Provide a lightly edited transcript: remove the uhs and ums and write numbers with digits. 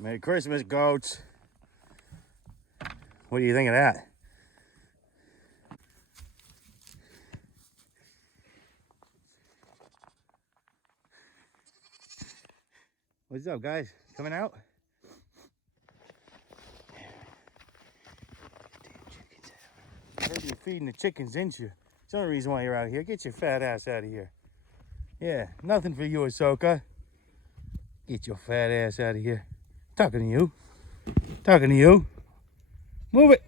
Merry Christmas, goats. What do you think of that? What's up, guys? Coming out? I heard you're feeding the chickens, didn't you? It's the only reason why you're out here. Get your fat ass out of here. Yeah, nothing for you, Ahsoka. Get your fat ass out of here. Talking to you. Talking to you. Move it.